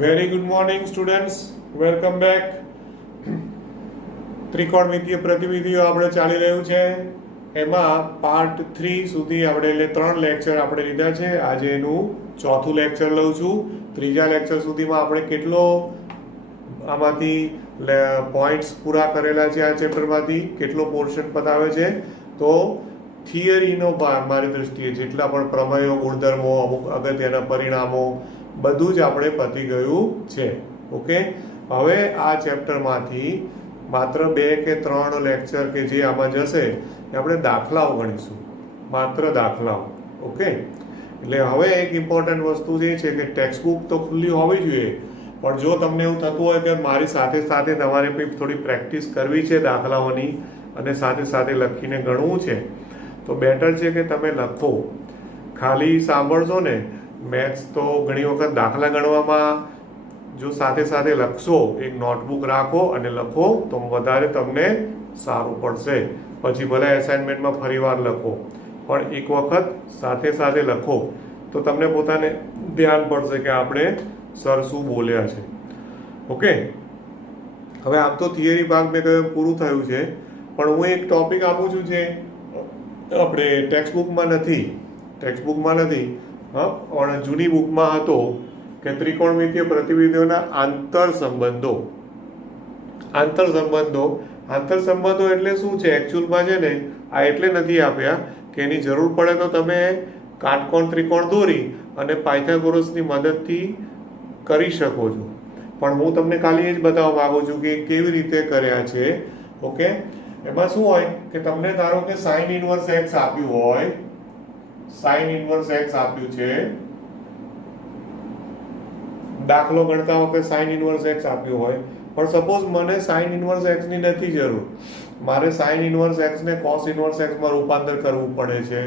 Very good morning, students. Welcome back. ત્રિકોણમિતીય પ્રતિવિધિઓ આપણે ચાલી રહ્યું છે એમાં પાર્ટ 3 સુધી આપણે એટલે 3 લેક્ચર આપણે લીધા છે. આજે એનું ચોથું લેક્ચર લઉં છું. ત્રીજા લેક્ચર સુધીમાં આપણે કેટલો આમાંથી પોઈન્ટ્સ પૂરા કરેલા છે આ ચેપ્ટરમાંથી, કેટલો પોર્શન પતાવે છે. તો થિયરીનો ભાગ મારી દૃષ્ટિએ જેટલા પણ પ્રમેયો, ગુણધર્મો, અમુક અગત્યના પરિણામો બધું જ આપણે પતી ગયું છે. ઓકે, હવે આ ચેપ્ટરમાંથી માત્ર 2 કે 3 લેક્ચર કે જે આમાં જશે એ આપણે દાખલાઓ ગણીશું, માત્ર દાખલાઓ. ઓકે, એટલે હવે એક ઇમ્પોર્ટન્ટ વસ્તુ જે છે કે ટેક્સ્ટ બુક તો ખુલ્લી હોવી જોઈએ, પણ જો તમને એવું થતું હોય કે મારી સાથે સાથે તમારે પણ થોડી પ્રેક્ટિસ કરવી છે દાખલાઓની અને સાથે સાથે લખીને ગણવું છે, તો બેટર છે કે તમે લખો. ખાલી સાંભળશો ને, મેથ્સ તો ઘણી વખત દાખલા ગણવામાં જો સાથે સાથે લખશો, એક નોટબુક રાખો અને લખો તો વધારે તમને સારું પડશે. પછી ભલે એસાઇનમેન્ટમાં ફરીવાર લખો, પણ એક વખત સાથે સાથે લખો તો તમને પોતાને ધ્યાન પડશે કે આપણે સર શું બોલ્યા છે. ઓકે, હવે આમ તો થિયરી ભાગ મેં કહ્યું પૂરું થયું છે, પણ હું એક ટોપિક આપું છું જે આપણે ટેક્સ્ટબુકમાં નથી પણ જૂની બુકમાં હતો કે ત્રિકોણમિતીય પ્રતિવિધિઓના આંતરસંબંધો એટલે શું છે એકચ્યુઅલમાં છે ને, આ એટલે નથી આપ્યા કે એની જરૂર પડે તો તમે કાટકોણ ત્રિકોણ દોરી અને પાયથાગોરસની મદદથી કરી શકો છો, પણ હું તમને ખાલી એ જ બતાવવા માંગુ છું કે કેવી રીતે કર્યા છે. ઓકે, એમાં શું હોય કે તમને ધારો કે સાઇન ઇનવર્સ એક્સ આપ્યું છે, દાખલો ગણતા વખતે સાઇન ઇનવર્સ એક્સ આપ્યું હોય, પણ સપોઝ મને સાઇન ઇનવર્સ એક્સ ની નથી જરૂર, મારે સાઇન ઇનવર્સ એક્સ ને કોસ ઇનવર્સ એક્સ માં રૂપાંતર કરવું પડે છે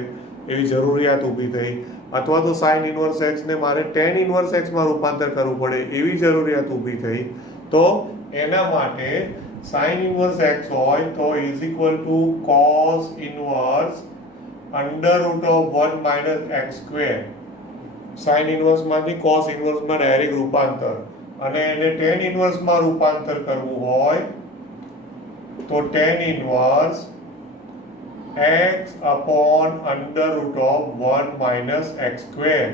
એવી જરૂરિયાત ઊભી થઈ, અથવા તો સાઇન ઇનવર્સ એક્સ ને મારે ટેન ઇનવર્સ એક્સ માં રૂપાંતર કરવું પડે એવી જરૂરિયાત ઊભી થઈ, તો એના માટે સાઇન ઇનવર્સ એક્સ હોય તો is equal to cos inverse under root of 1 minus x square. Sine inverse માંથી કોસ ઇનવર્સ માં ડાયરેક્ટ રૂપાંતર, અને એને ટેન ઇનવર્સ માં રૂપાંતર કરવું હોય તો tan inverse x upon under root of 1 minus x square.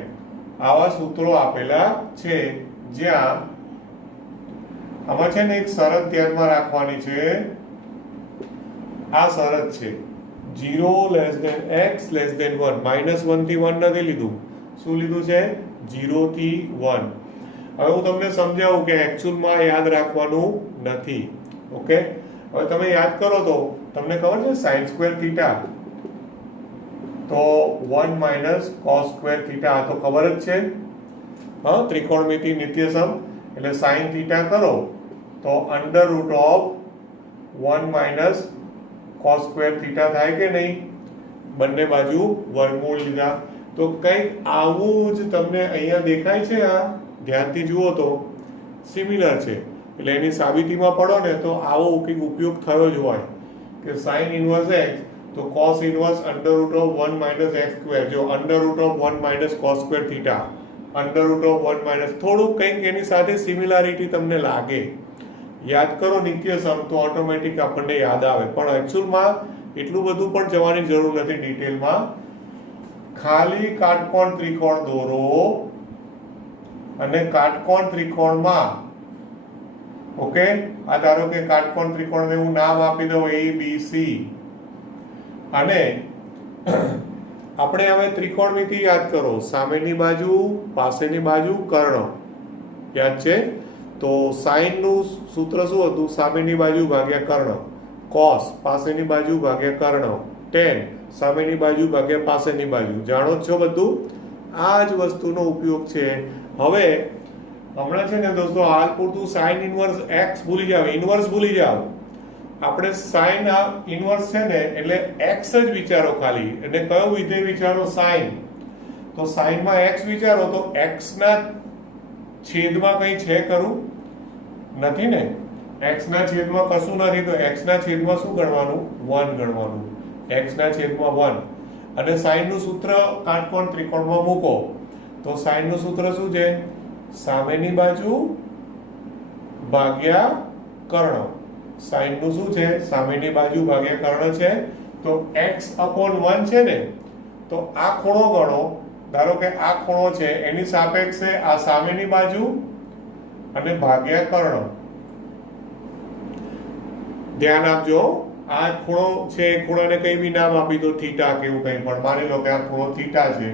આવા સૂત્રો આપેલા છે, જ્યાં આમાં છે ને એક શરત ધ્યાનમાં રાખવાની છે. આ શરત છે 0 less than x less than 1. -1 થી 1 નથી લીધું, શું લીધું છે 0 થી 1. હવે હું તમને સમજાવું કે એકચ્યુઅલમાં યાદ રાખવાનું નથી. ઓકે, હવે તમે યાદ કરો તો તમને ખબર છે sin સ્ક્વેર થીટા તો 1 માઇનસ cos સ્ક્વેર થીટા, આ તો ખબર જ છે. ત્રિકોણમિતિ નિત્યસમ એટલે sin થીટા કરો તો under root of 1 minus cos square theta થાય કે નહીં, બંને બાજુ વર્ગમૂળ લીધા. તો કંઈક આવું જ તમને અહીંયા દેખાય છે. આ ધ્યાનથી જુઓ તો સિમિલર છે, એટલે એની સાબિતીમાં પડો ને તો આવો કંઈક ઉપયોગ થયો જ હોય કે સાઇન ઇનવર્સ એક્સ તો cos inverse under root of 1 minus x square, જો under root of 1 minus cos square theta under root of 1 minus, થોડુંક કંઈક એની સાથે સિમિલારિટી તમને લાગે. યાદ કરો નિત્યસમ તો ઓટોમેટિક આપણને યાદ આવે, પણ એકચ્યુઅલમાં એટલું બધું પણ જવાની જરૂર નથી ડિટેલમાં. ખાલી કાટકોણ ત્રિકોણ દોરો અને કાટકોણ ત્રિકોણમાં, ઓકે, આ ધારો કે કાટકોણ ત્રિકોણને હું નામ આપી દઉં ABC, અને આપણે હવે ત્રિકોણમિતિ યાદ કરો, સામેની બાજુ, પાસેની બાજુ, કર્ણ યાદ છે. તો સાઇન નું સૂત્ર શું હતું, સામેની બાજુ ભાગ્યા કર્ણ, કોસ પાસેની બાજુ ભાગ્યા કર્ણ, ટેન સામેની બાજુ ભાગ્યા પાસેની બાજુ. જાણો છો બધું, આ જ વસ્તુનો ઉપયોગ છે. હવે હમણાં છે ને દોસ્તો હાલ પૂરતું સાઇન ઇનવર્સ એક્સ ભૂલી જાવ, ઇનવર્સ ભૂલી જાવ. આપણે સાઇન ઇનવર્સ છે ને એટલે એક્સ જ વિચારો ખાલી, એટલે કયો વિધેય વિચારો, સાઇન. તો સાઇનમાં એક્સ વિચારો તો એક્સ ના છેદમાં કંઈ છે ખરું, નથી ને. એક્સ ના છેદમાં કશું નથી, તો એક્સ ના છેદમાં શું ગણવાનું, 1 ગણવાનું, એક્સ ના છેદમાં 1. અને સાઇન નું સૂત્ર કાટકોણ ત્રિકોણમાં મૂકો તો સાઇન નું સૂત્ર શું છે, સામેની બાજુ ભાગ્યા કર્ણ. સાઈન નું શું છે? સામેની બાજુ ભાગ્યા કર્ણ છે. તો x/1 છે ને, તો આ ખૂણો ગણો. ધારો કે આ ખૂણો છે એની સાપેક્ષે આ સામેની બાજુ અને ભાગ્યા કર્ણ. ધ્યાન આપજો, આ ખૂણો છે એ ખૂણાને કઈ બી નામ આપી દો, થીટા કે એવું કંઈ પણ. માની લો કે આ ખૂણો થીટા છે,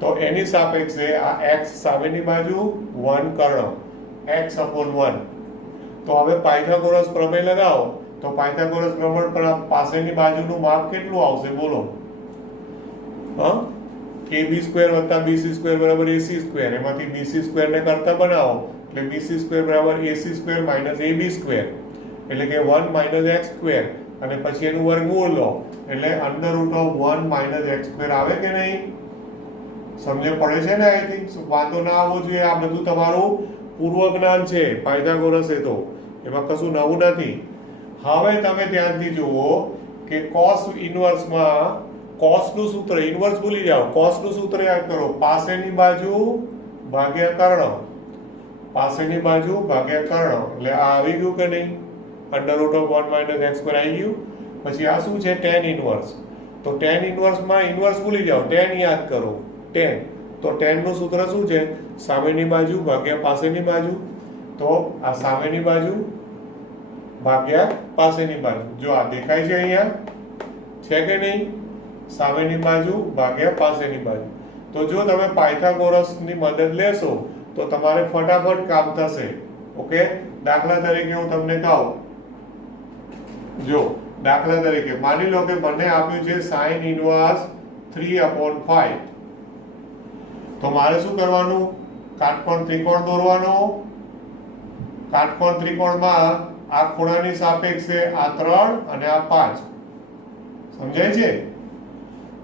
તો એની સાપેક્ષે આ x સામેની બાજુ 1 કર્ણ, x/1. તો હવે પાયથાગોરસ પ્રમેય લગાવો. તો પાયથાગોરસ પ્રમેય પર પાસેની બાજુનું માપ કેટલું આવશે બોલો? ab² + bc² = ac². એમાંથી bc² ને કરતા બનાવો એટલે bc² = ac² - ab², એટલે કે 1 - x², અને પછી એનું વર્ગમૂળ લો એટલે √1 - x² આવે કે નહીં? સમજ પડે છે ને? આઈ થિંક વાંધો ના આવવો જોઈએ. આ બધું તમારું પૂર્વ જ્ઞાન છે પાયથાગોરસ, એ તો એમાં કશું નવું નથી. હવે તમે ધ્યાનથી જુઓ કે cos ઇન્વર્સમાં cos નું સૂત્ર, ઇન્વર્સ ભૂલી જાઓ, cos નું સૂત્ર યાદ કરો, પાસેની બાજુ ભાગ્યા કર્ણ. પાસેની બાજુ ભાગ્યા કર્ણ, એટલે આ આવી ગયું કે નહીં? √1 - x² આવી ગયું. પછી આ શું છે? tan inverse. તો tan ઇન્વર્સમાં ઇન્વર્સ ભૂલી જાઓ, tan યાદ કરો, tan. તો tan નું સૂત્ર શું છે? સામેની બાજુ ભાગ્યા પાસેની બાજુ. તો આ સામેની બાજુ ભાગ્યા પાસેની બાજુ. જો આ દેખાય છે અહીંયા, છે કે નહીં? સામેની બાજુ ભાગ્યા પાસેની બાજુ. તો જો તમે પાયથાગોરસની મદદ લેશો તો તમારે ફટાફટ કામ થશે. ઓકે, દાખલા તરીકે હું તમને કહું, જો દાખલા તરીકે માની લો કે મને આપ્યું છે sin ઇન્વર્સ 3/5. તો મારે શું કરવાનું? કાટકોણ ત્રિકોણ દોરવાનો. કાટકોણ ત્રિકોણમાં આ ખૂણાની સાપેક્ષે આ 3 અને આ 5. સમજાય છે?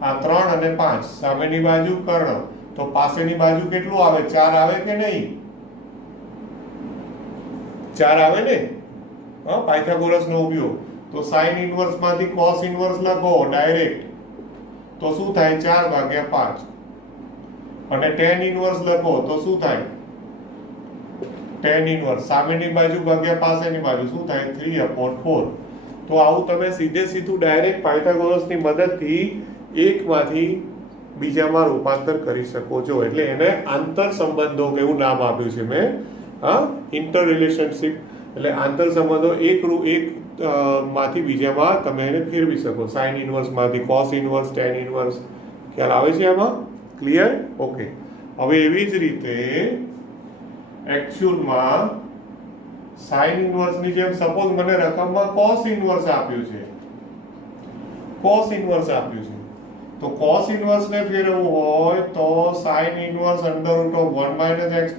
આ 3 અને 5 સામેની બાજુ કર્ણ. તો પાસેની બાજુ કેટલું આવે? 4 આવે કે નહીં? 4 આવે ને? પાયથાગોરસનો ઉપયોગ. તો sin ઇન્વર્સ માંથી cos ઇન્વર્સ લખો ડાયરેક્ટ. તો શું થાય? 4/5. અને tan ઇન્વર્સ લખો તો શું થાય? tan ઇન્વર્સ સામેની બાજુ ભાગ્યા પાસેની બાજુ શું થાય? 3/4. તો આવું તમે સીધે સીધું ડાયરેક્ટ પાયથાગોરસની મદદથી એકમાંથી બીજામાં રૂપાંતર કરી શકો છો. એટલે એને આંતર સંબંધો એવું નામ આપ્યું છે મેં. ઇન્ટર રિલેશનશિપ, એટલે આંતર સંબંધો એક માંથી બીજામાં તમે એને ફેરવી શકો. sin ઇન્વર્સ માંથી cos ઇન્વર્સ, tan ઇન્વર્સ. ખ્યાલ આવે છે આમાં? ક્લિયર? ઓકે. હવે એવી જ રીતે એકચ્યુઅલમાં sin ઇન્વર્સની જેમ સપોઝ મને રકમમાં cos ઇન્વર્સ આપ્યું છે. cos ઇન્વર્સ આપ્યું છે. તો cos ઇન્વર્સને ફેરવવું હોય તો sin ઇન્વર્સ √1 - x²,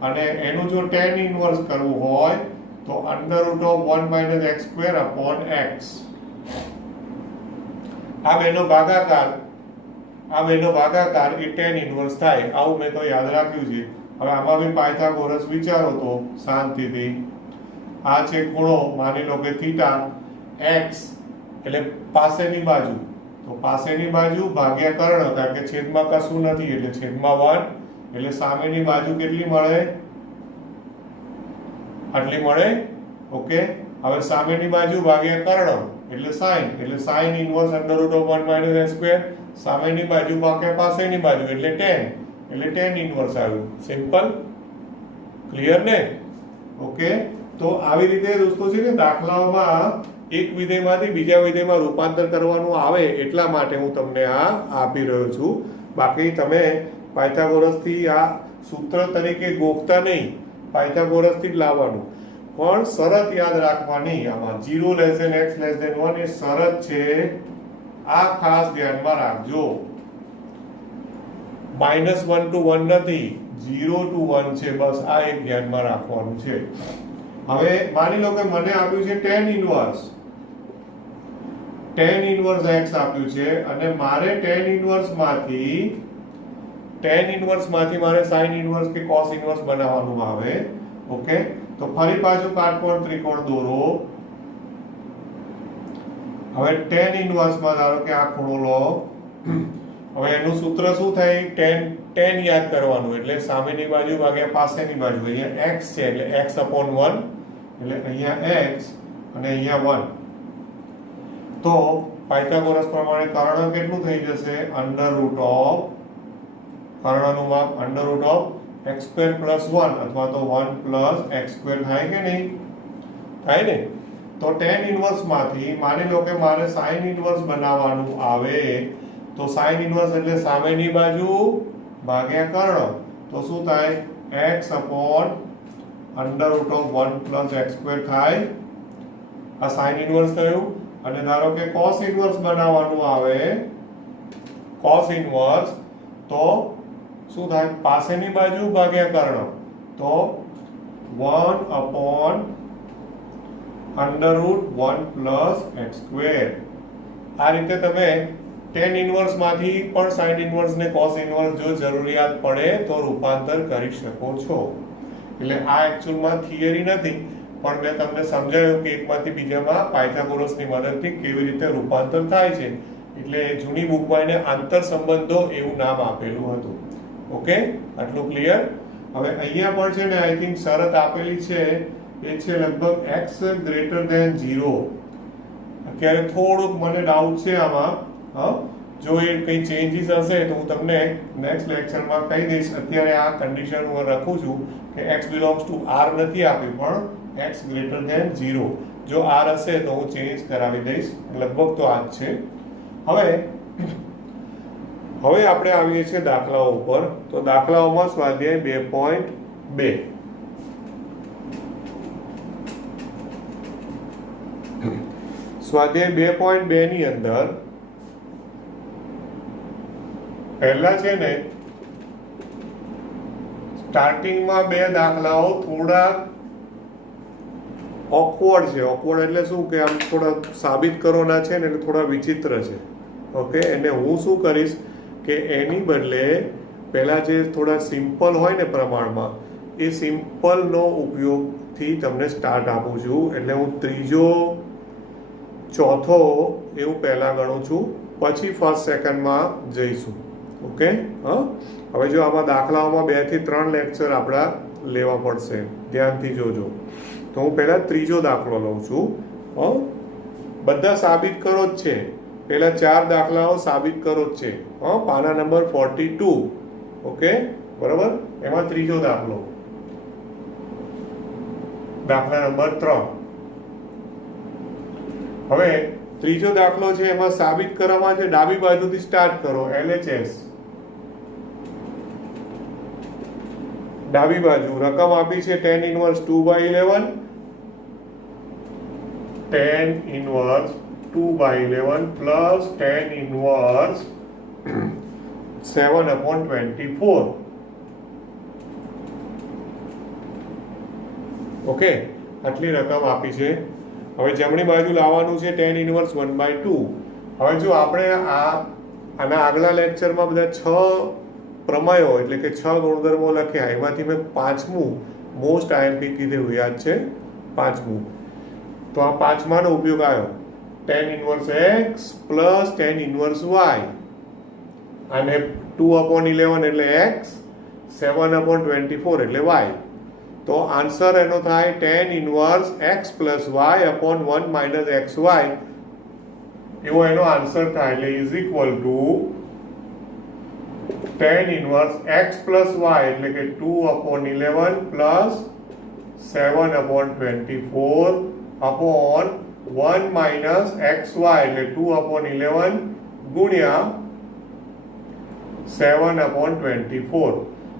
અને એનું જો tan ઇન્વર્સ કરવું હોય તો √1 - x² x. આ બેનો ભાગાકાર એ tan ઇન્વર્સ થાય. આવું મેં તો યાદ રાખ્યું છે. હવે આમાં બી પાયથાગોરસ વિચારો તો શાંતિથી. આ છે ખૂણો, માની લો કે થીટા. x એટલે પાસેની બાજુ. તો પાસેની બાજુ ભાગ્યા કર્ણ, કારણ કે છેદમાં કશું નથી એટલે છેદમાં 1. એટલે સામેની બાજુ કેટલી મળે? આટલી મળે. ઓકે. હવે સામેની બાજુ ભાગ્યા કર્ણ એટલે sin, એટલે sin ઇન્વર્સ √1 - x². સામેની બાજુ ભાગ્યા પાસેની બાજુ એટલે tan, એટલે tan ઇન્વર્સ આવ્યું. સિમ્પલ. ક્લિયર ને? ઓકે. તો આવી રીતે દોસ્તો છે ને દાખલાઓમાં એક વિધેયમાંથી બીજા વિધેયમાં રૂપાંતર કરવાનું આવે એટલા માટે હું તમને આ આપી રહ્યો છું. બાકી તમે પાયથાગોરસથી આ સૂત્ર તરીકે ગોખતા નહીં, પાયથાગોરસથી જ લાવવાનું. પણ શરત યાદ રાખવાની આમાં, 0 < x < 1 એ શરત છે. આ ખાસ ધ્યાનમાં રાખજો. -1 to 1 નથી, 0 to 1 છે. બસ આ એક ધ્યાનમાં રાખવાનું છે. હવે માની લો કે મને આપ્યું છે tan inverse. tan inverse x આપ્યું છે અને મારે tan ઇન્વર્સ માંથી મારે sin ઇન્વર્સ કે cos ઇન્વર્સ બનાવવાનું આવે. ઓકે. તો ફરી પાછું કાટકોણ ત્રિકોણ દોરો. હવે tan ઇન્વર્સ માં ધારો કે આ ખૂણો લો. હવે એનું સૂત્ર શું થાય? tan યાદ કરવાનું, એટલે સામેની બાજુ ભાગ્યા પાસેની બાજુ. અહીંયા x છે એટલે x/1, એટલે અહીંયા x અને અહીંયા 1. તો પાયથાગોરસ પ્રમાણે કર્ણ કેટલું થઈ જશે? કર્ણનું માપ √(x² + 1) અથવા તો 1 + x² થાય કે નહીં? થાય ને? તો tan ઇન્વર્સ માંથી માની લો કે મારે sin ઇન્વર્સ બનાવવાનું આવે, તો sin ઇન્વર્સ એટલે સામેની બાજુ ભાગ્યા કર્ણ. તો શું થાય? x/(1 + x² થાય. આ sin ઇન્વર્સ થયું. અને ધારો કે cos ઇન્વર્સ બનાવવાનું આવે, cos ઇન્વર્સ, તો શું થાય? પાસેની બાજુ ભાગ્યા કર્ણ. તો 1/(1 + x². આ રીતે તમે tan ઇન્વર્સ માંથી પણ sin ઇન્વર્સ ને cos ઇન્વર્સ જો જરૂરિયાત પડે તો રૂપાંતર કરી શકો છો. એટલે આ એક્ચ્યુઅલમાં થિયરી નથી, પણ મેં તમને સમજાવ્યું કે એકમાંથી બીજામાં પાયથાગોરસની મદદથી કેવી રીતે રૂપાંતર થાય છે. એટલે જૂની બુકમાં એને આંતર સંબંધો એવું નામ આપેલું હતું. ઓકે, આટલું ક્લિયર? હવે અહીંયા પણ છે ને આઈ થિંક શરત આપેલી છે, એ છે લગભગ x > 0. અત્યારે થોડુંક મને ડાઉટ છે આમાં. જો એ કંઈ ચેન્જીસ હશે તો હું તમને નેક્સ્ટ લેક્ચરમાં કહી દઈશ. અત્યારે આ કન્ડિશન હું રાખું છું કે x બિલોંગ્સ ટુ r નથી આપ્યું, પણ x > 0. જો r હશે તો હું ચેન્જ કરાવી દઈશ. લગભગ તો આ જ છે. હવે આપણે આવીએ છીએ દાખલાઓ ઉપર. તો દાખલાઓમાં સ્વાધ્યાય 2.2. સ્વાધ્યાય 2.2 ની અંદર પહેલા છે ને સ્ટાર્ટિંગમાં બે દાખલાઓ થોડા ઓકવર્ડ છે. ઓકવર્ડ એટલે શું કે આમ થોડા સાબિત કરોના છે ને, એટલે થોડા વિચિત્ર છે. ઓકે, એટલે હું શું કરીશ કે એની બદલે પહેલા જે થોડા સિમ્પલ હોય ને પ્રમાણમાં, એ સિમ્પલનો ઉપયોગથી તમને સ્ટાર્ટ આપું છું. એટલે હું ત્રીજો ચોથો એવું પહેલા ગણું છું, પછી ફર્સ્ટ સેકન્ડમાં જઈશું. ઓકે, હવે જો આમાં દાખલાઓમાં 2 થી 3 લેક્ચર આપણા લેવા પડશે, ધ્યાનથી જોજો. તો હું પહેલા ત્રીજો દાખલો લઉં છું. બધા સાબિત કરો જ છે, પહેલા 4 દાખલાઓ સાબિત કરો જ છે. પાના નંબર 42. ઓકે, બરાબર? એમાં ત્રીજો દાખલો, દાખલા નંબર 3. હવે ત્રીજો દાખલો છે, એમાં સાબિત કરવામાં છે ડાબી બાજુથી સ્ટાર્ટ કરો. LHS ડાબી બાજુ રકમ આપી છે tan inverse 2/11, tan inverse 2/11 plus tan inverse 7/24. Okay, આટલી રકમ આપી છે. હવે જમણી બાજુ લાવવાનું છે tan ઇન્વર્સ 1/2. હવે જો આપણે આના આગલા લેક્ચરમાં બધા 6 પ્રમેયો એટલે કે 6 ગુણધર્મો લખ્યા, એમાંથી મેં 5મું મોસ્ટ આઈએમપી કીધેલું યાદ છે, 5મું. તો આ 5માનો ઉપયોગ આવ્યો. tan inverse x plus tan inverse y, અને 2/11 એટલે x, 7/24 એટલે y. તો આન્સર એનો થાય tan inverse x plus y/1 - xy. એવો એનો આન્સર થાય. એટલે is equal to tan inverse x plus y એટલે કે 2/11 પ્લસ 7/24 અપોન 1 - xy એટલે 2/11 ગુણ્યા 7/24.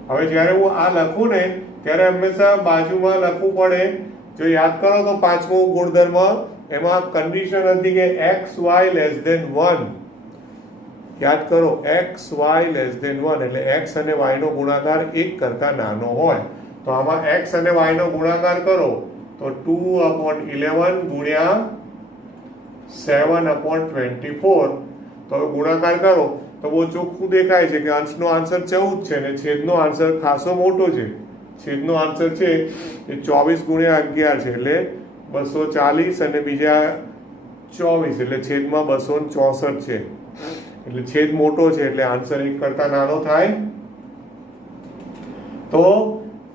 હવે જ્યારે હું આ લખું ને ત્યારે હંમેશા બાજુમાં લખવું પડે. જો યાદ કરો તો 5મો ગુણધર્મ, એમાં કન્ડિશન હતી કે xy < 1. યાદ કરો, xy < 1 એટલે x અને y નો ગુણાકાર 1 કરતા નાનો હોય. તો આમાં x અને y નો ગુણાકાર કરો તો 2/11 ગુણ્યા 7/24. તો ગુણાકાર કરો તો બહુ ચોખ્ખું દેખાય છે કે અંશનો આન્સર 14 છે, ને છેદનો આન્સર ખાસો મોટો છે. છેદનો આન્સર છે એ 24 ગુણ્યા 11 છે, એટલે 240, અને બીજા 24 એટલે છેદમાં 264 છે. એટલે છેદ મોટો છે એટલે આન્સર 1 કરતા નાનો થાય. તો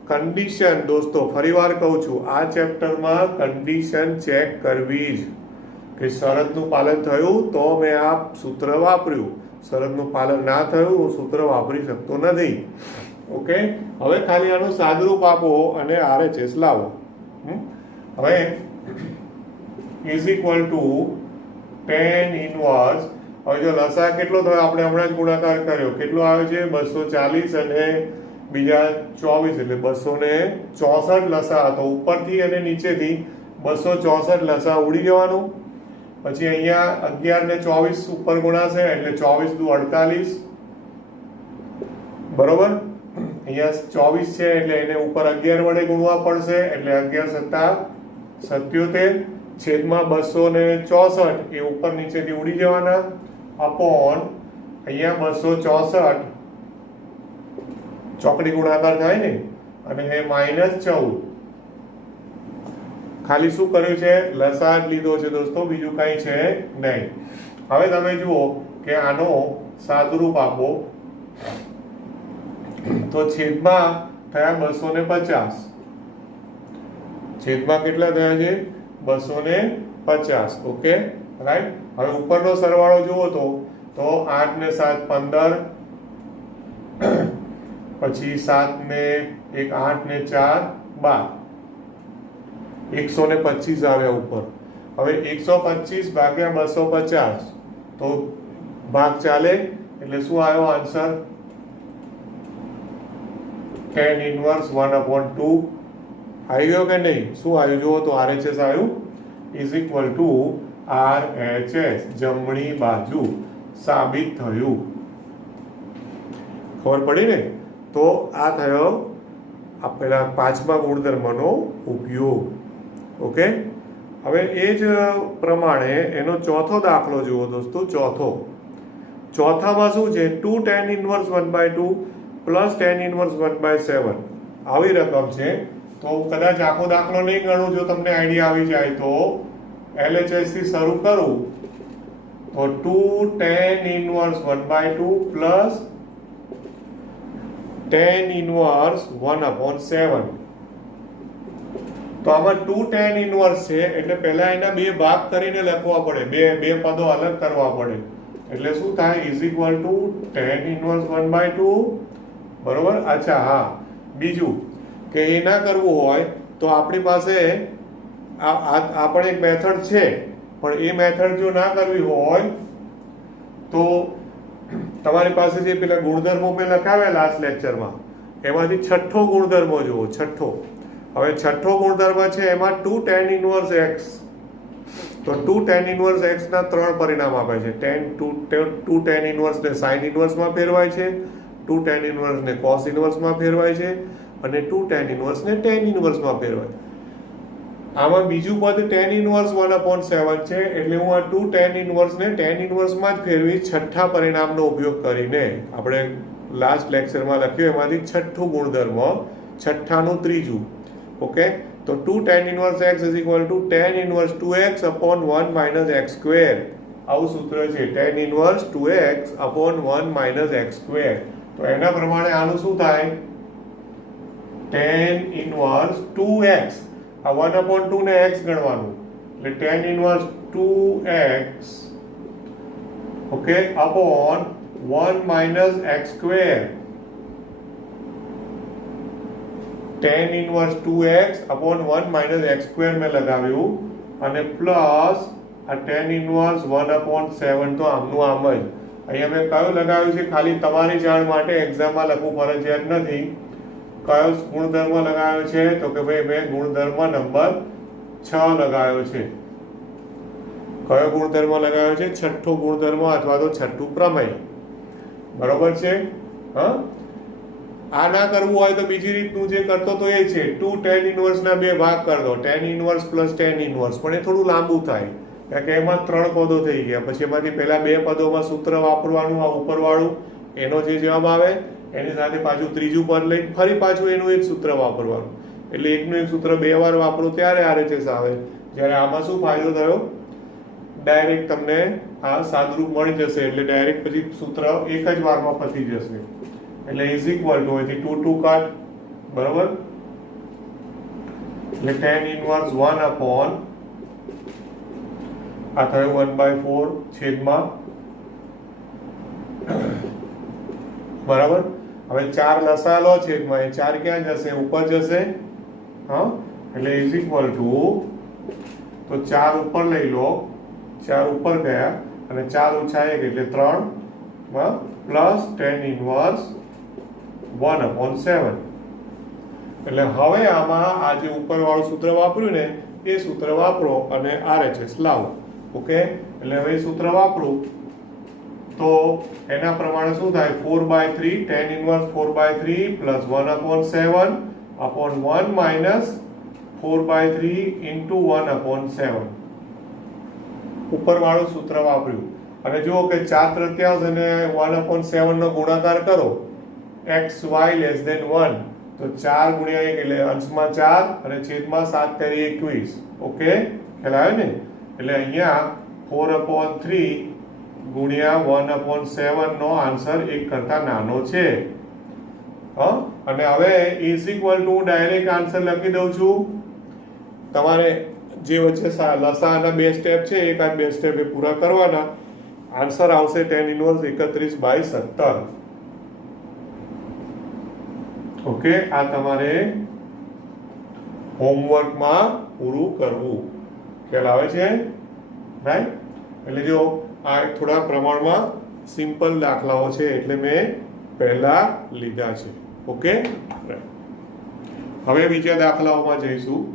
કન્ડિશન દોસ્તો ફરીવાર કહું છું, આ ચેપ્ટરમાં કન્ડિશન ચેક કરવી જ, કે શરતનું પાલન થયું તો મેં આ સૂત્ર વાપર્યું, શરતનું પાલન ના થયું હું સૂત્ર વાપરી શકતો નથી. ઓકે, હવે ખાલી આનું સાદુરૂપ આપો અને RHS લાવો. હવે is equal to tan inverse, હવે જો લસા કેટલો થયો આપણે હમણાં જ ગુણાકાર કર્યો, કેટલો આવે છે 240 અને બીજા 24 એટલે 264 લસા હતો. ઉપરથી અને નીચેથી 264 લસા ઉડી જવાનું. પછી અહીંયા 11 ને 24 ઉપર ગુણાશે એટલે 24 દુ 48, બરોબર. અહીંયા 24 છે એટલે એને ઉપર 11 વડે ગુણવા પડશે એટલે 11 સત્તા 77, છેદમાં 264 એ ઉપર નીચેથી ઉડી જવાના, અપોન અહીંયા 264 ચોકડી ગુણાકાર થાય ને, અને એ -14. ખાલી શું કર્યું છે, લસા જ લીધો છે દોસ્તો, બીજું કઈ છે નહીં. હવે તમે જુઓ કે આનો સાદુરૂપ આપો તો છેદમાં થયા 250, છેદમાં કેટલા થયા છે 250. Okay right. હવે ઉપરનો સરવાળો જુઓ તો 8 ને 7 15, પછી 7 ને 1 8 ને 4 12, 125 આવ્યા ઉપર. હવે 125 ભાગ્યા 250 તો ભાગ ચાલે એટલે શું આવ્યો આન્સર, tan ઇનવર્સ 1/2 આવી ગયો કે નહીં? શું આવ્યું જુઓ તો RHS આવ્યું, ઇઝ ઇક્વલ ટુ RHS, જમણી બાજુ સાબિત થયું. ખબર પડી ને? તો આ થયો આપેલા 5મા ગુણધર્મનો ઉપયોગ. ઓકે, હવે એ જ પ્રમાણે એનો ચોથો દાખલો જુઓ દોસ્તો. ચોથામાં શું છે, 2 tan inverse 1/2 plus tan inverse 1/7 આવી રકમ છે. તો કદાચ આખો દાખલો નહીં ગણું, જો તમને આઈડિયા આવી જાય તો LHS થી શરૂ કરું તો 2 tan inverse 1/2 plus tan inverse 1/7. તો આમાં 2 tan ઇનવર્સ છે એટલે પહેલા એના બે ભાગ કરીને લખવા પડે, બે પદો અલગ કરવા પડે. એટલે શું થાય, is equal to tan inverse 1/2, બરોબર. અચ્છા હા, બીજું કે એ ના કરવું હોય તો આપણી પાસે આ પણ એક મેથડ છે, પણ એ મેથડ જો ના કરવી હોય તો તમારી પાસે જે પેલા ગુણધર્મો મેં લખાવ્યા લાસ્ટ લેક્ચરમાં એમાંથી છઠ્ઠો ગુણધર્મો જુઓ. હવે છઠ્ઠો ગુણધર્મ છે એમાં 2 tan ઇનવર્સ x, તો 2 tan ઇનવર્સ x ના 3 પરિણામ આપે છે. 2 tan ઇનવર્સ ને sin ઇનવર્સમાં ફેરવાય છે, 2 tan ઇનવર્સ ને cos ઇનવર્સમાં ફેરવાય છે, અને 2 tan ઇનવર્સ ને tan ઇનવર્સમાં ફેરવાય. આમાં બીજું પદ tan ઇનવર્સ 1/7 છે એટલે હું આ 2 tan ઇનવર્સ ને tan ઇનવર્સમાં જ ફેરવી છઠ્ઠા પરિણામનો ઉપયોગ કરીને આપણે લાસ્ટ લેક્ચરમાં લખ્યું એમાંથી છઠ્ઠું ગુણધર્મ, છઠ્ઠાનું ત્રીજું. ઓકે, તો 2 tan inverse x is equal to tan inverse 2x upon 1 minus x square. આવું સૂત્ર છે, tan inverse 2x upon 1 minus x square. તો એના પ્રમાણે આનું શું થાય, tan ઇનવર્સ 2x, આ 1/2 ને x ગણવાનું એટલે tan inverse 2x, okay, upon 1 minus x square. tan inverse 2x upon 1 minus x square મેં લગાવ્યું, અને પ્લસ આ tan ઇનવર્સ 1/7 તો આમનું આમ જ. અહીંયા મેં કયું લગાવ્યું છે ખાલી તમારી જાણ માટે, એક્ઝામમાં લખવું ફરજિયાત નથી. કયો ગુણધર્મ લગાવ્યો છે તો કે ભાઈ મેં ગુણધર્મ નંબર 6 લગાવ્યો છે. કયો ગુણધર્મ લગાવ્યો છે? છઠ્ઠો ગુણધર્મ અથવા તો છઠ્ઠું પ્રમેય, બરોબર છે. હા, આ ના કરવું હોય તો બીજી રીતનું જે કરતો તો એ છે 2 tan ઇનવર્સ ના બે ભાગ કરી દો, tan inverse plus tan inverse, પણ એ થોડું લાંબુ થાય કારણ કે એમાં 3 પદો થઈ ગયા. પછી એમાંથી પહેલા બે પદોમાં સૂત્ર વાપરવાનું, આ ઉપરવાળું એનો જે જવાબ આવે એની સાથે પાછું ત્રીજું પદ લઈ ફરી પાછું એનું એક સૂત્ર વાપરવાનું. એટલે એકનું એક સૂત્ર 2 વાર વાપરો ત્યારે RHS આવે. જ્યારે આમાં શું ફાયદો થયો, ડાયરેક્ટ તમને આ સાદુરૂપ મળી જશે એટલે ડાયરેક્ટ પછી સૂત્ર એક જ વારમાં પતી જશે એટલે ઇઝ ઇક્વલ ટુ અહીંથી 2 2 કાટ બરાબર એટલે tan ઇનવર્સ 1 અપોન આ થયું 1/4 છેદમાં બરાબર હવે 4 લસા લો છેદમાં એ 4 ક્યાં જશે ઉપર જશે હા એટલે ઇઝ ઇક્વલ ટુ તો 4 ઉપર લઈ લો 4 ઉપર ગયા અને 4 ઓછા 1 એટલે 3 માં પ્લસ tan ઇનવર્સ 1/7 એટલે હવે આમાં આ જે ઉપરવાળું સૂત્ર વાપર્યું ને એ સૂત્ર વાપરો અને RHS લાવો ઓકે એટલે હવે સૂત્ર વાપરું તો એના પ્રમાણે શું થાય 4/3 tan inverse 4/3 plus 1/7 upon 1 minus 4/3 into 1/7 ઉપરવાળું સૂત્ર વાપર્યું અને જુઓ કે 4 તૃતીયાંશ અને 1/7 નો ગુણાકાર કરો x y less than 1 તો 4 ગુણ્યા 1 એટલે અંશમાં 4 અને છેદમાં 7 તેરી 21 ઓકે ખ્યાલ આવે ને એટલે અહીંયા 4/3 ગુણ્યા 1/7 નો આન્સર 1 કરતા નાનો છે અને હવે is equal to direct answer લખી દઉં છું તમારે જે વચ્ચે લસાઅના બે સ્ટેપ છે એક આ બે સ્ટેપ એ પૂરા કરવાના આન્સર આવશે tan ઇનવર્સ 31/17 ઓકે આ તમારે હોમવર્કમાં પૂરું કરવું ખ્યાલ આવે છે રાઈટ એટલે જો આ થોડા પ્રમાણમાં સિમ્પલ દાખલાઓ છે એટલે મેં પહેલા લીધા છે ઓકે હવે બીજા દાખલાઓમાં જઈશું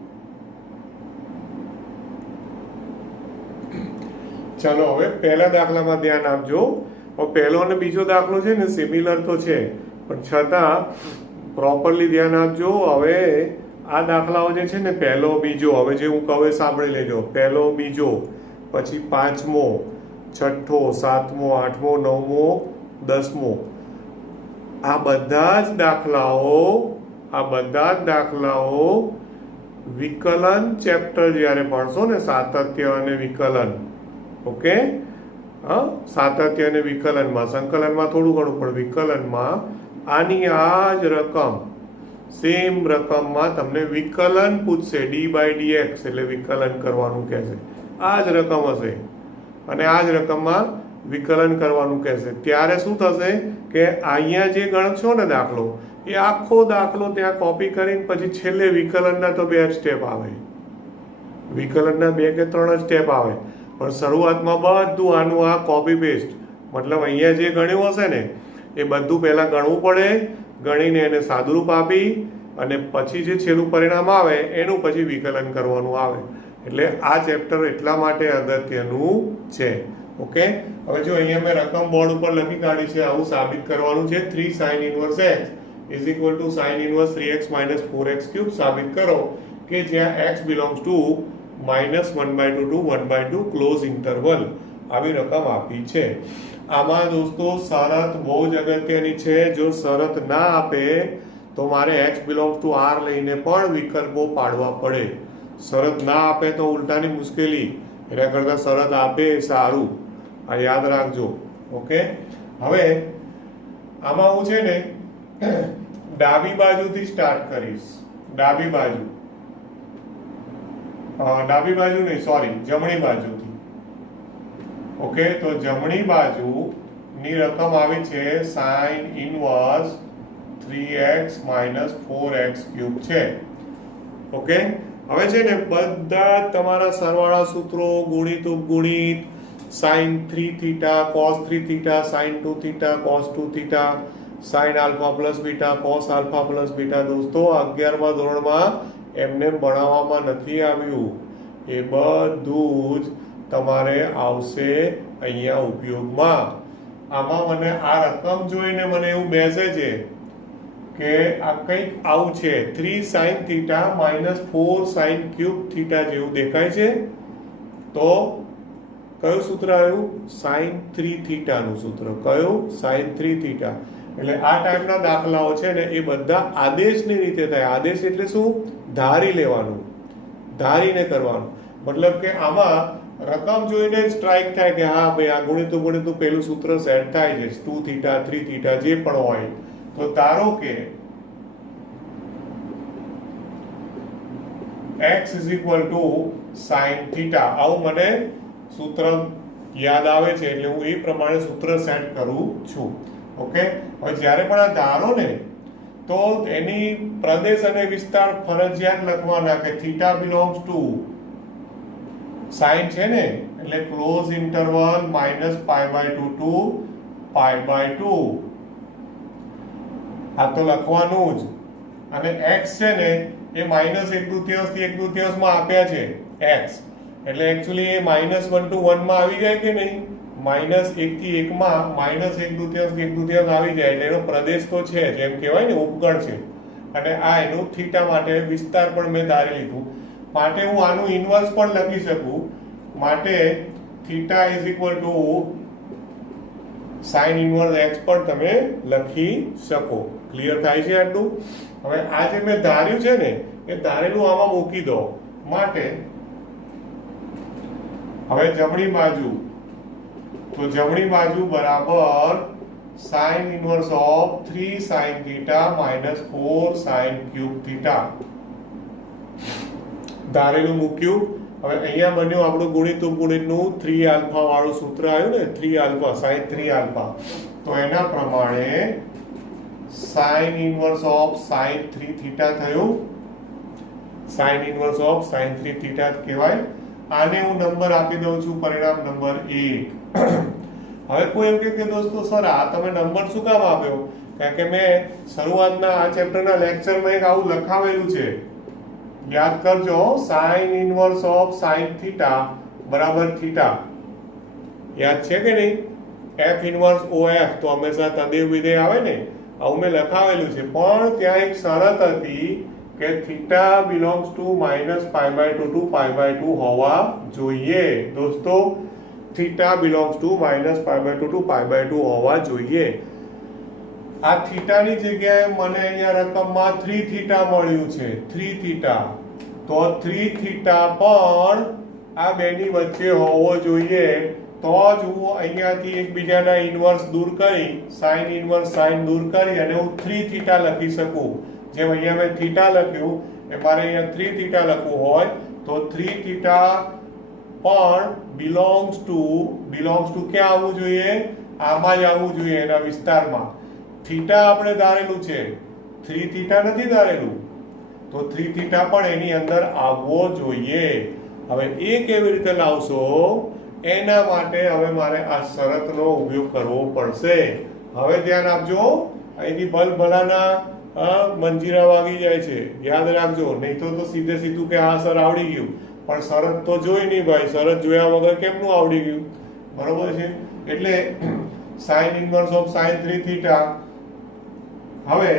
ચાલો હવે પહેલા દાખલામાં ધ્યાન આપજો પહેલો અને બીજો દાખલો છે ને સિમિલર તો છે પણ છતાં પ્રોપરલી ધ્યાન આપજો હવે આ દાખલાઓ જે છે ને પહેલો બીજો હવે જે હું કહું સાંભળી લેજો પહેલો બીજો પછી પાંચમો છઠ્ઠો સાતમો આઠમો નવમો દસમો આ બધા જ દાખલાઓ વિકલન ચેપ્ટર જ્યારે ભણશો ને સાતત્ય અને વિકલન ઓકે સાતત્ય અને વિકલનમાં સંકલનમાં થોડું ઘણું પણ વિકલનમાં આની આ જ રકમ સેમ રકમમાં તમને વિકલન પૂછશે d/dx એટલે વિકલન કરવાનું કહેશે આ જ રકમ હશે અને આ જ રકમમાં વિકલન કરવાનું કહેશે ત્યારે શું થશે કે અહીંયા જે ગણશો ને દાખલો એ આખો દાખલો ત્યાં કોપી કરીને પછી છેલ્લે વિકલનના તો 2 સ્ટેપ આવે વિકલનના 2 કે 3 સ્ટેપ આવે પણ શરૂઆતમાં બધું આનું આ કોપી પેસ્ટ મતલબ અહીંયા જે ગણ્યું હશે ને એ બધું પહેલા ગણવું પડે ગણીને એને સાદુરૂપ આપી અને પછી જે છેલ્લું પરિણામ આવે એનું પછી વિકલન કરવાનું આવે એટલે આ ચેપ્ટર એટલા માટે અગત્યનું છે ઓકે હવે જો અહીંયા મેં રકમ બોર્ડ ઉપર લખી કાઢી છે આવું સાબિત કરવાનું છે 3 sin inverse x is equal to sin inverse 3x minus 4x cube સાબિત કરો કે જ્યાં x belongs to -1/2 to 1/2 close interval આવી રકમ આપી છે આમાં દોસ્તો શરત બહુ જ અગત્યની છે જો શરત ના આપે તો મારે x belongs to r લઈને પણ વિકલ્પો પાડવા પડે શરત ના આપે તો ઉલટાની મુશ્કેલી એના કરતાં શરત આપે સારું આ યાદ રાખજો ઓકે હવે આમાં હું છે ને ડાબી બાજુથી સ્ટાર્ટ કરીશ ડાબી બાજુ નહીં સોરી જમણી બાજુથી ઓકે તો જમણી બાજુની રકમ આવી છે sin inverse 3x - 4x cube છે ઓકે હવે છે ને બધા તમારા સરવાળા સૂત્રો ગુણિત ઉપગુણિત sin 3 theta cos 3 theta sin 2 theta cos 2 theta sin alpha plus beta cos alpha plus beta દોસ્તો 11મા ધોરણમાં એમને ભણાવવામાં નથી આવ્યું એ બધું જ તમારે આવશે અહીંયા ઉપયોગમાં આમાં મને આ રકમ જોઈને મને એવું બેસે છે કે આ કંઈક આવું છે 3 sin theta -4 sin cube theta જેવું દેખાય છે તો કયું સૂત્ર આવ્યું sin 3 થીટાનું સૂત્ર કયું sin 3 થીટા એટલે આ ટાઈપના દાખલાઓ છે ને એ બધા આદેશની રીતે થાય આદેશ એટલે શું ધારી લેવાનું ધારીને કરવાનું મતલબ કે આમાં રકમ જોઈને સ્ટ્રાઇક થાય કે હા ભાઈ આ ગુણિતું પેલું સૂત્ર સેટ થાય છે 2 થીટા 3 થીટા જે પણ હોય. તો ધારો કે x sin થીટા, આવું મને સૂત્ર યાદ આવે છે એટલે હું એ પ્રમાણે સૂત્ર સેટ કરું છું. ઓકે, હવે જ્યારે પણ આ ધારો ને તો એની પ્રદેશ અને વિસ્તાર ફરજિયાત લખવાના કે થીટા બિલોંગ્સ ટુ સાઇન છે ને એટલે ક્લોઝ ઇન્ટરવલ -π/2 ટુ π/2 આ તો લખવાનું જ. અને x છે ને એ -1/2 થી 1/2 માં આપ્યા છે x, એટલે એકચ્યુઅલી એ -1 to 1 માં આવી જાય કે નહીં, -1 થી 1 માં -1/2 થી 1/2 આવી જાય એટલે એનો પ્રદેશ તો છે જેમ કહેવાય ને ઉપગણ છે. અને આ એનું થીટા માટે વિસ્તાર પણ મેં ધારી લીધું, માટે હું આનું ઇન્વર્સ પણ લખી શકું. માટે થીટા sin ઇન્વર્સ x પણ તમે લખી શકો. ક્લિયર થાય છે આટલું? હવે આ જે મેં ધાર્યું છે ને એ ધારેલું આમાં મૂકી દો. માટે હવે જમણી બાજુ, તો જમણી બાજુ બરાબર sin inverse of 3 sin theta -4 sin cube theta ધારેલું મૂક્યું. હવે અહીંયા બન્યું આપણું ગુણિતનું 3 આલ્ફા વાળું સૂત્ર આવ્યું ને, 3 આલ્ફા sin 3 આલ્ફા. તો એના પ્રમાણે sin inverse of sin 3 theta થયું, sin inverse of sin 3 theta કહેવાય. આને હું નંબર આપી દઉં છું, પરિણામ નંબર 1. હવે કોઈ એમ કે દોસ્તો સર આ તમે નંબર શું કામ આપ્યો? કારણ કે મેં શરૂઆતના આ ચેપ્ટરના લેક્ચરમાં એક આવું લખાવેલું છે, યાદ કરજો. sin inverse of sin theta બરાબર થીટા યાદ છે કે નહીં? f ઇન્વર્સ of તો હંમેશા તદેવ વિધેય આવે ને, આવું મેં લખાવેલું છે. પણ ત્યાં એક શરત હતી કે થીટા બિલોંગ્સ ટુ -π/2 ટુ π/2 હોવા જોઈએ. દોસ્તો થીટા બિલોંગ્સ ટુ -π/2 ટુ π/2 હોવા જોઈએ. આ થીટાની જગ્યાએ મને અહીંયા રકમમાં 3 થીટા મળ્યું છે, 3 થીટા. તો 3 થીટા પણ આ બેની વચ્ચે હોવો જોઈએ. તો જ હું અહીંયાથી એકબીજાના ઇન્વર્સ દૂર કરી, sin ઇન્વર્સ sin દૂર કરી અને હું 3 થીટા લખી શકું. જેમ અહીંયા મેં થીટા લખ્યું એ મારે અહીંયા 3 થીટા લખવું હોય તો 3 થીટા પણ બિલોંગ્સ ટુ ક્યાં આવવું જોઈએ? આમાં જ આવવું જોઈએ, એના વિસ્તારમાં. થીટા આપણે ધારેલું છે, 3 થીટા નથી ધારેલું, તો 3 થીટા પણ એની અંદર આવવો જોઈએ. હવે એ કેવી રીતે લાવશો એના માટે હવે મારે આ શરતનો ઉપયોગ કરવો પડશે. હવે ધ્યાન આપજો, અહીંથી ભલાના મંજીરા વાગી જાય છે, યાદ રાખજો. નહીં તો સીધે સીધું કે હા સર આવડી ગયું, પણ શરત તો જોઈ નહીં ભાઈ, શરત જોયા વગર કેમનું આવડી ગયું? બરોબર છે. એટલે sin inverse of sin 3 theta. હવે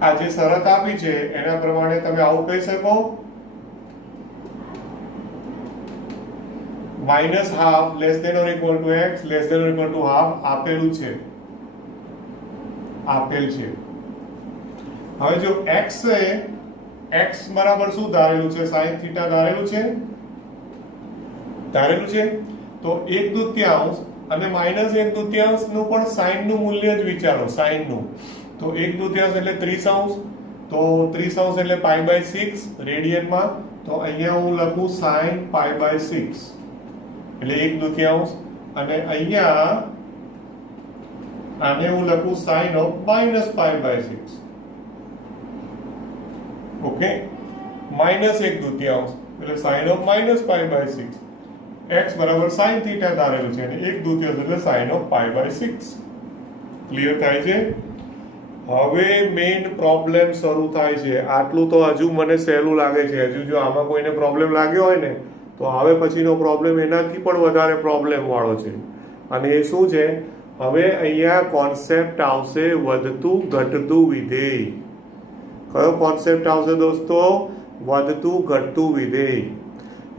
આ જે શરત આપી છે એના પ્રમાણે તમે આવું કહી શકો, -half less than or equal to x less than or equal to half આપેલું છે, આપેલ છે. હવે જો x છે, x બરાબર શું ધારેલું છે? sin થીટા ધારેલું છે, તો 1/2 અને -1/2 નું પણ sin નું મૂલ્ય જ વિચારો, sin નું. તો 1/2 એટલે 30°, તો 30° એટલે π/6 રેડિયનમાં. તો અહીંયા હું લખું sin π/6 એટલે 1/2, અને અહીંયા આને હું લખું sin of -π/6. ઓકે, -1/2 એટલે sin of -π/6. x બરાબર sin થીટા ધારેલું છે અને 1/2 એટલે sin of π/6. ક્લિયર થાય છે? હવે મેઇન પ્રોબ્લેમ શરૂ થાય છે. આટલું તો હજુ મને સહેલું લાગે છે. હજુ જો આમાં કોઈને પ્રોબ્લેમ લાગ્યો હોય ને તો હવે પછીનો પ્રોબ્લેમ એનાથી પણ વધારે પ્રોબ્લેમ વાળો છે. અને એ શું છે? હવે અહીંયા કોન્સેપ્ટ આવશે વધતું ઘટતું વિધેય. કયો કોન્સેપ્ટ આવશે દોસ્તો? વધતું ઘટતું વિધેય.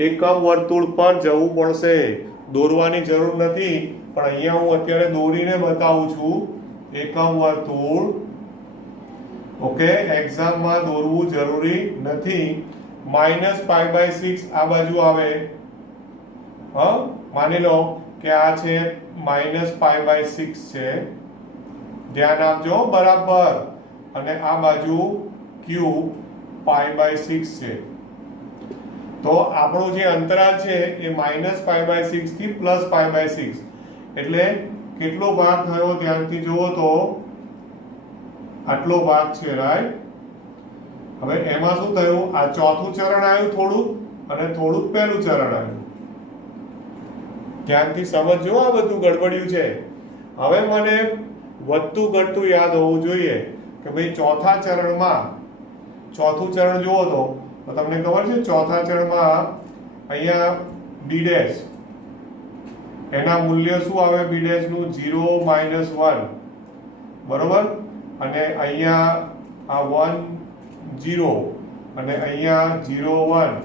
એકમ વર્તુળ પર જવું પડશે, દોરવાની જરૂર નથી, પણ અહીંયા હું અત્યારે દોરીને બતાવું છું. એકમ વર્તુળ, ઓકે, એક્ઝામમાં દોરવું જરૂરી નથી. -π/6 આ બાજુ આવે, માની લો કે આ છે -π/6 છે, ધ્યાન આપજો બરાબર, અને આ બાજુ ક્યુબ π/6 છે. તો આપણું જે અંતરાલ છે એ -π/6 થી +π/6, એટલે કેટલો ભાગ થયો ધ્યાનથી જુઓ તો આટલો ભાગ છે, રાઈટ. હવે એમાં શું થયું, આ ચોથું ચરણ આવ્યું થોડું, અને થોડું પહેલું ચરણ આવ્યું. ધ્યાનથી સમજજો, આ બધું ગડબડ્યું છે. હવે મને વધતું ઘટતું યાદ હોવું જોઈએ કે ભાઈ ચોથા ચરણમાં, ચોથું ચરણ જુઓ તો તમને ખબર છે ચોથા ચરણમાં અહીંયા b' એના મૂલ્ય શું આવે, b' નું 0 -1, બરોબર, અને અહીંયા આ 1 0 અને અહીંયા 0 1.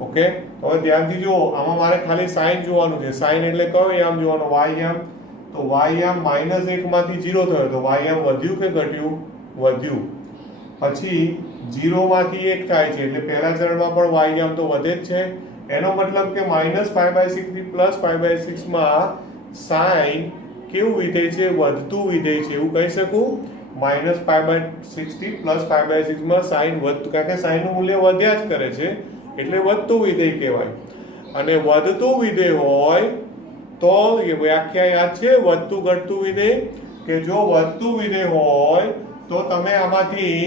ઓકે, હવે ધ્યાનથી જુઓ, આમાં મારે ખાલી સાઈન જોવાનું છે. સાઈન એટલે કયો યામ જોવાનો, y યામ. તો y યામ -1 માંથી 0 થયો, તો y યામ વધ્યું કે ઘટ્યું, વધ્યું. પછી 0 માંથી 1 થાય છે, એટલે પહેલા ચરણમાં પણ y યામ તો વધે જ છે. એનો મતલબ કે -π/6 થી +π/6 માં સાઈન કેવું વિધેય છે, વધતું વિધેય છે, એવું કહી શકું. -π/6 થી +π/6 માં સાઈન વધતું, કારણ કે સાઈન નું મૂલ્ય વધ્યા જ કરે છે, એટલે વધતું વિધેય કહેવાય. અને વધતું વિધેય હોય તો એ વ્યાખ્યા યાદ છે, વધતું ઘટતું વિધેય, કે જો વધતું વિધેય હોય તો તમે આમાંથી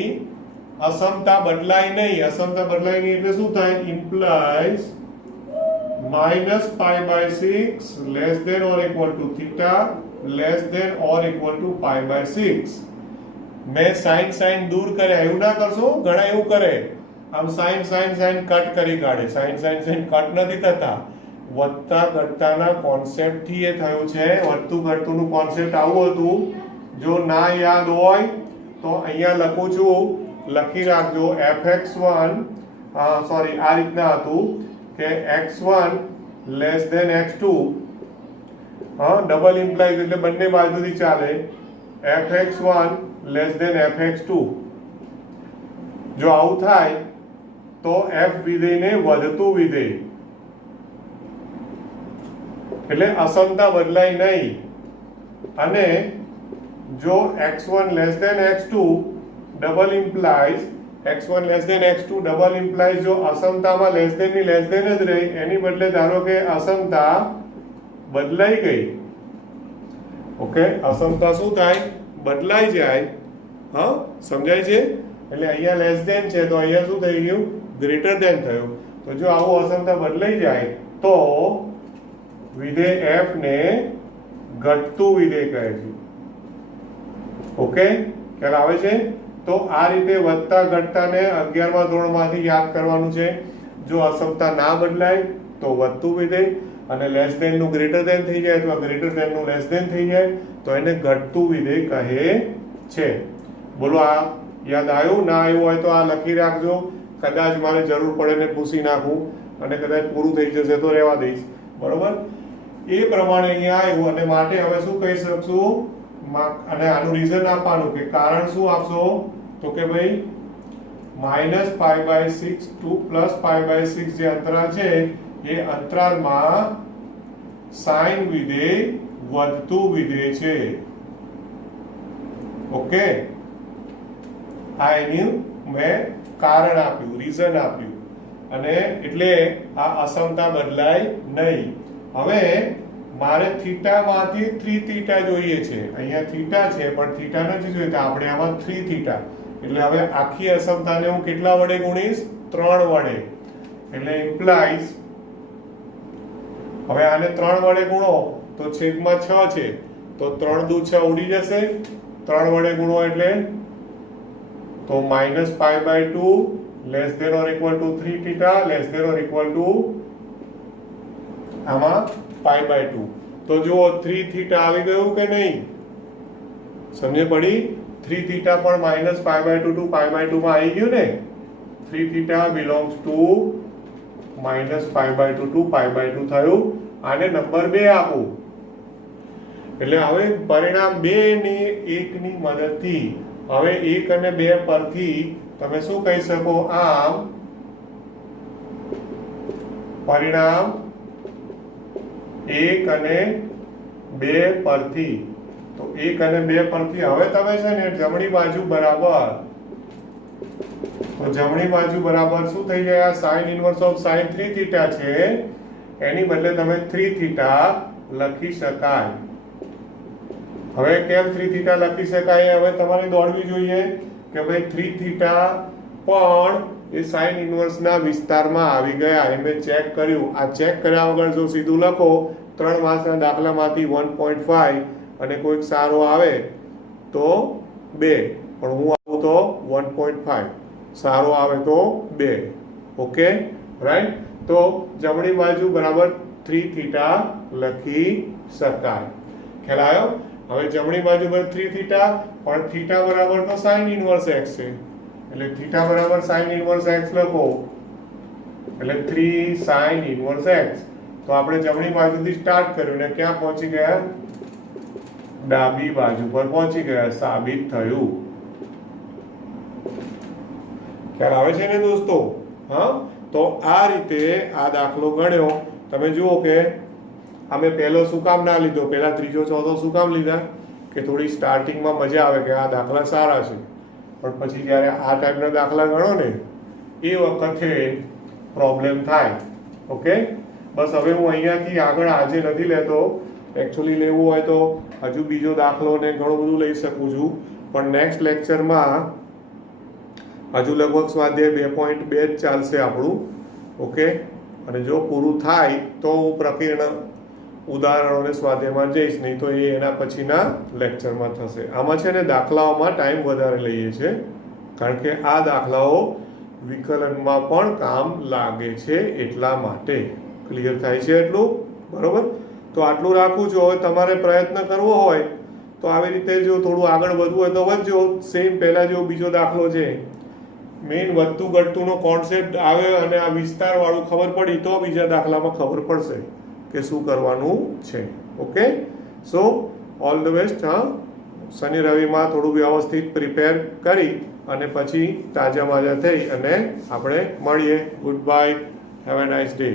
અસમતા બદલાય નહીં. અસમતા બદલાય નહીં એટલે શું થાય, implies -π/6 less than or equal to theta less than or equal to π/6. મેં સાઈન દૂર કર્યા, એવું ના કરશો, ઘણા એવું કરે, આમ સાઈન કટ કરી કાઢે. સાઈન કટ નથી થતા, વધતા ઘટતાના કોન્સેપ્ટ થી એ થયું છે. વધતું ઘટતું નું કોન્સેપ્ટ આવું હતું. જો ના યાદ હોય તો અહીંયા લખું છું, લખી રાખજો. fx1 સોરી આ રીતના હતું કે x1 less than x2, double implies એટલે બંને બાજુથી ચાલે, fx1 લેસ ધેન fx2. જો આવું થાય તો f વિધેયને વધતું વિધેય, એટલે અસમતા બદલાય નહીં. અને જો x1 less than x2 double implies, x1 less than x2 double implies જો અસમતામાં લેસ ધેન ની લેસ ધેન જ રહી, એની બદલે ધારો કે અસમતા બદલાઈ ગઈ. ઓકે, અસમતા શું થાય, બદલાઈ જાય. હા, સમજાય છે. એટલે અહીંયા લેસ ધેન છે તો અહીંયા શું થઈ ગયું, ગ્રેટર ધેન થયું. તો જો આવું અસમતા બદલાઈ જાય તો વિધેય f ને ઘટતું વિધેય કહે છે. ઓકે, ખ્યાલ આવે છે. તો આ રીતે વધતા ઘટતાને 11મા ધોરણમાંથી યાદ કરવાનું છે. જો અસમતા ના બદલાય તો વધતું વિધેય, અને લેસ ધેન નું ગ્રેટર ધેન થઈ જાય અથવા ગ્રેટર ધેન નું લેસ ધેન થઈ જાય તો એને ઘટતું વિધેય કહે છે. બોલો, આ યાદ આવ્યું? ના આવ્યું હોય તો આ લખી રાખજો. કદાચ મારે જરૂર પડે ને પૂછી નાખું, અને કદાચ પૂરું થઈ જશે તો રહેવા દઈશ, બરોબર. એ પ્રમાણે અહીંયા આવ્યું, અને માટે હવે શું કહી શકશું, અને આનું રીઝન આપવાનું કે કારણ શું આપશો, તો કે ભાઈ -π/6 to +π/6 જે અંતરાલ છે એ અંતરાલમાં સાઈન વિધેય વધતું વિધેય છે. ઓકે, આ એનું મેં કારણ આપ્યું, રીઝન આપ્યું, અને એટલે આ અસમતા બદલાય નહીં. હવે મારે થીટામાંથી 3θ જોઈએ છે. અહીંયા થીટા છે પણ થીટા નથી જોઈતા આપણે, આમાં 3θ. એટલે હવે આખી અસમતાને હું કેટલા વડે ગુણીશ, 3 વડે. એટલે ઇમ્પ્લાઇઝ, હવે આને 3 વડે ગુણો તો છેદમાં 6 છે, તો 3 દુ 6 ઉડી જશે. 3 વડે ગુણો એટલે તો -π/2 less than or equal to 3θ less than or equal to આમાં π/2. તો જુઓ 3θ આવી ગયું કે નહીં, સમજે પડી. 3θ પણ -π/2 to π/2 માં આવી ગયું ને. 3θ belongs to -π/2 to π/2 થયું. આને નંબર 2 આપું. એટલે હવે પરિણામ 2 ને 1 ની મદદથી, હવે 1 અને 2 પરથી તમે શું કહી શકો, આમ પરિણામ 1 અને 2 પરથી, તો 1 અને 2 પરથી હવે તમે છે ને જમણી બાજુ બરાબર, તો જમણી બાજુ બરાબર શું થઈ ગયા, sin inverse of sin 3 theta છે એની બદલે તમે 3 થીટા લખી શકાય. હવે કેમ 3 થીટા લખી શકાય, હવે તમારે દોડવી જોઈએ કે ભાઈ 3 થીટા પણ એ sin ઇન્વર્સ ના વિસ્તારમાં આવી ગયા. એ મેં ચેક કર્યું. આ ચેક કર્યા વગર જો સીધું લખો 3 માર્ક્સના દાખલામાંથી 1.5 અને કોઈક સારો આવે તો 2, પણ હું આવું તો 1.5, સારો આવે તો 2. Okay right. તો જમણી બાજુ બરાબર 3 થીટા લખી શકાય. ખ્યાલ આવ્યો? હવે જમણી બાજુ પર 3 થીટા, પણ થીટા બરાબર તો sin ઇન્વર્સ x છે, એટલે થીટા બરાબર sin ઇન્વર્સ x લખો, એટલે 3 sin ઇન્વર્સ x. તો આપણે જમણી બાજુથી સ્ટાર્ટ કર્યું ને ક્યાં પહોંચી ગયા, ડાબી બાજુ પર પહોંચી ગયા, સાબિત થયું. ખ્યાલ આવે છે ને દોસ્તો? હા, તો આ રીતે આ દાખલો ગણ્યો. તમે જુઓ કે અમે પહેલો શું કામ ના લીધો, પહેલા ત્રીજો ચોથો શું કામ લીધા, કે થોડી સ્ટાર્ટિંગમાં મજા આવે કે આ દાખલા સારા છે, પણ પછી જ્યારે આ ટાઈપના દાખલા ગણો ને એ વખતે પ્રોબ્લેમ થાય. ઓકે, બસ હવે હું અહીંયાથી આગળ આજે નથી લેતો. એકચ્યુઅલી લેવું હોય તો હજુ બીજો દાખલો ને ઘણું બધું લઈ શકું છું, પણ નેક્સ્ટ લેક્ચરમાં હજુ લગભગ સ્વાધ્યાય 2.2 જ ચાલશે આપણું. ઓકે, અને જો પૂરું થાય તો હું પ્રકીર્ણ ઉદાહરણોને સ્વાધ્યાયમાં જઈશ, નહીં તો એ એના પછીના લેક્ચરમાં થશે. આમાં છે ને દાખલાઓમાં ટાઈમ વધારે લઈએ છીએ, કારણ કે આ દાખલાઓ વિકલનમાં પણ કામ લાગે છે, એટલા માટે. ક્લિયર થાય છે એટલું? બરોબર. તો આટલું રાખું છું. હવે તમારે પ્રયત્ન કરવો હોય તો આવી રીતે જો થોડું આગળ વધવું હોય તો વધજો. સેમ પહેલા જેવો બીજો દાખલો છે, મેઇન વધતું ઘટતુંનો કોન્સેપ્ટ આવે અને આ વિસ્તારવાળું ખબર પડી તો બીજા દાખલામાં ખબર પડશે કે શું કરવાનું છે. Okay, so all the best. હા, શનિ રવિમાં થોડું વ્યવસ્થિત પ્રિપેર કરી અને પછી તાજા માજા થઈ અને આપણે મળીએ. Good bye, have a nice day.